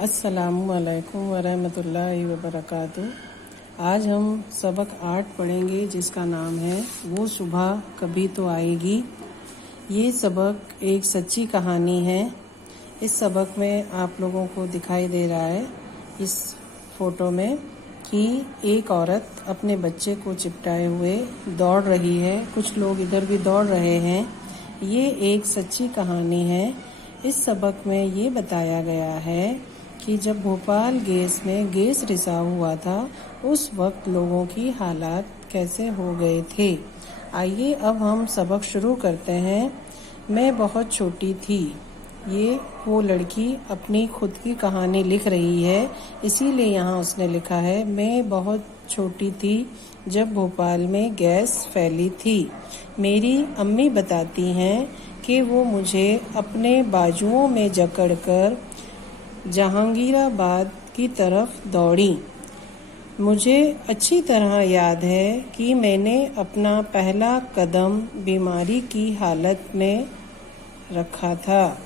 अस्सलामुअलैकुम वरहमतुल्लाहि वबरकातुह। आज हम सबक 8 पढ़ेंगे जिसका नाम है वो सुबह कभी तो आएगी। ये सबक एक सच्ची कहानी है। इस सबक में आप लोगों को दिखाई दे रहा है इस फोटो में कि एक औरत अपने बच्चे को चिपटाए हुए दौड़ रही है। कुछ लोग इधर भी दौड़ रहे हैं। ये एक सच्ची कहानी है। इस सबक में ये बताया गया है कि जब भोपाल गैस में गैस रिसाव हुआ था उस वक्त लोगों की हालात कैसे हो गए थे। आइए अब हम सबक शुरू करते हैं। मैं बहुत छोटी थी। ये वो लड़की अपनी खुद की कहानी लिख रही है, इसीलिए यहाँ उसने लिखा है मैं बहुत छोटी थी जब भोपाल में गैस फैली थी। मेरी अम्मी बताती हैं कि वो मुझे अपने बाजुओं में जकड़कर जहांगीराबाद की तरफ दौड़ी। मुझे अच्छी तरह याद है कि मैंने अपना पहला कदम बीमारी की हालत में रखा था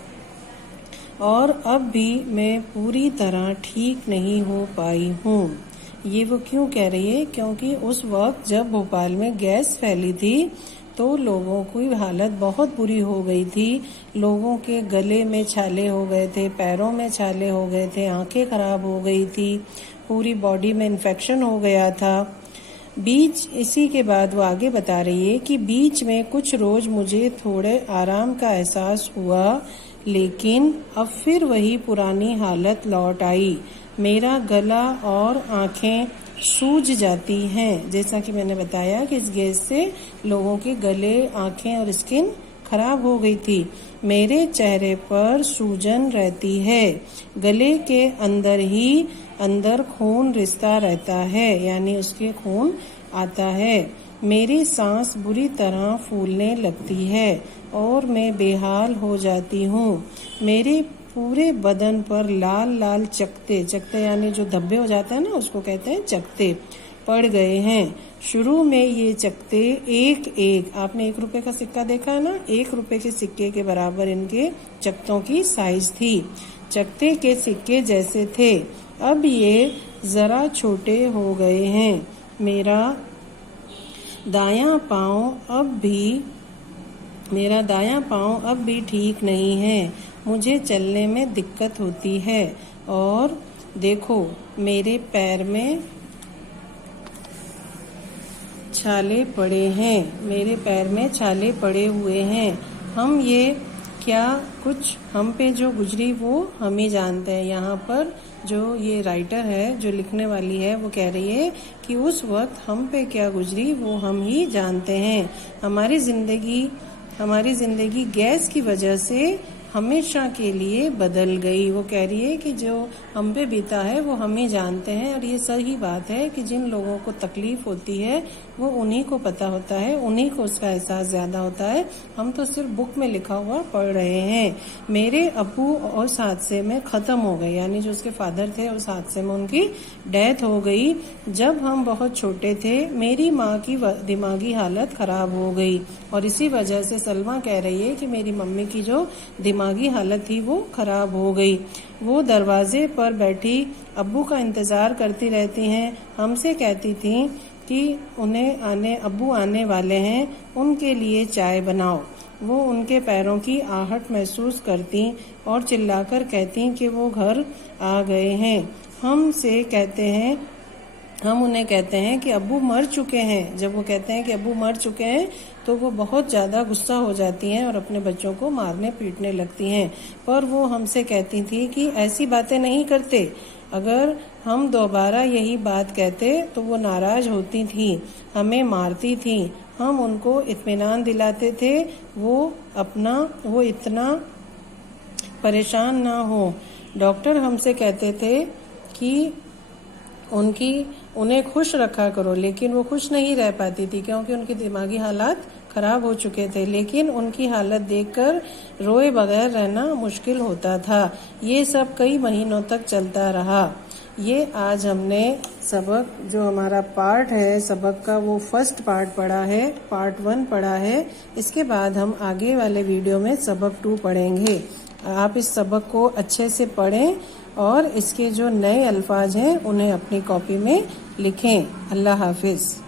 और अब भी मैं पूरी तरह ठीक नहीं हो पाई हूँ। ये वो क्यों कह रही है? क्योंकि उस वक्त जब भोपाल में गैस फैली थी तो लोगों की हालत बहुत बुरी हो गई थी। लोगों के गले में छाले हो गए थे, पैरों में छाले हो गए थे, आंखें खराब हो गई थी, पूरी बॉडी में इन्फेक्शन हो गया था। इसी के बाद वो आगे बता रही है कि बीच में कुछ रोज मुझे थोड़े आराम का एहसास हुआ, लेकिन अब फिर वही पुरानी हालत लौट आई। मेरा गला और आंखें सूज जाती हैं। जैसा कि मैंने बताया कि इस गैस से लोगों के गले, आंखें और स्किन खराब हो गई थी। मेरे चेहरे पर सूजन रहती है। गले के अंदर खून रिसता रहता है, यानी उसके खून आता है। मेरी सांस बुरी तरह फूलने लगती है और मैं बेहाल हो जाती हूँ। मेरे पूरे बदन पर लाल लाल चकते यानी जो धब्बे हो जाते हैं ना, उसको कहते हैं चकते, पड़ गए हैं। शुरू में ये चकते एक आपने 1 रुपए का सिक्का देखा है ना, 1 रुपए के सिक्के के बराबर इनके चकतों की साइज थी। चकते के सिक्के जैसे थे। अब ये जरा छोटे हो गए हैं। मेरा दायां पाँव अब भी ठीक नहीं है। मुझे चलने में दिक्कत होती है और देखो मेरे पैर में छाले पड़े हैं। मेरे पैर में छाले पड़े हुए हैं। हम पे जो गुजरी वो हम ही जानते हैं। यहाँ पर जो ये राइटर है, जो लिखने वाली है, वो कह रही है कि उस वक्त हम पे क्या गुजरी वो हम ही जानते हैं। हमारी जिंदगी गैस की वजह से हमेशा के लिए बदल गई। वो कह रही है कि जो हम पे बीता है वो हम ही जानते हैं। और ये सही बात है कि जिन लोगों को तकलीफ होती है वो उन्हीं को पता होता है, उन्हीं को उसका एहसास ज्यादा होता है। हम तो सिर्फ बुक में लिखा हुआ पढ़ रहे हैं। मेरे अब्बू उस हादसे में खत्म हो गए, यानी जो उसके फादर थे उस हादसे में उनकी डेथ हो गई जब हम बहुत छोटे थे। मेरी माँ की दिमागी हालत खराब हो गई और इसी वजह से सलमा कह रही है कि मेरी मम्मी की जो दिमागी हालत थी वो खराब हो गई। वो दरवाजे पर बैठी अब्बू का इंतजार करती रहती हैं। हमसे कहती थी कि अब्बू आने वाले हैं, उनके लिए चाय बनाओ। वो उनके पैरों की आहट महसूस करती और चिल्लाकर कहती कि वो घर आ गए हैं। हम उन्हें कहते हैं कि अब्बू मर चुके हैं। जब वो कहते हैं कि अब्बू मर चुके हैं तो वो बहुत ज़्यादा गुस्सा हो जाती हैं और अपने बच्चों को मारने पीटने लगती हैं। पर वो हमसे कहती थी कि ऐसी बातें नहीं करते। अगर हम दोबारा यही बात कहते तो वो नाराज होती थी, हमें मारती थी। हम उनको इत्मीनान दिलाते थे वो इतना परेशान ना हो। डॉक्टर हमसे कहते थे कि उन्हें खुश रखा करो, लेकिन वो खुश नहीं रह पाती थी क्योंकि उनकी दिमागी हालात खराब हो चुके थे। लेकिन उनकी हालत देखकर रोए बगैर रहना मुश्किल होता था। ये सब कई महीनों तक चलता रहा। ये आज हमने सबक, जो हमारा पार्ट है सबक का, वो फर्स्ट पार्ट पढ़ा है, पार्ट 1 पढ़ा है। इसके बाद हम आगे वाले वीडियो में सबक 2 पढ़ेंगे। आप इस सबक को अच्छे से पढ़ें और इसके जो नए अल्फाज हैं उन्हें अपनी कॉपी में लिखें। अल्लाह हाफिज़।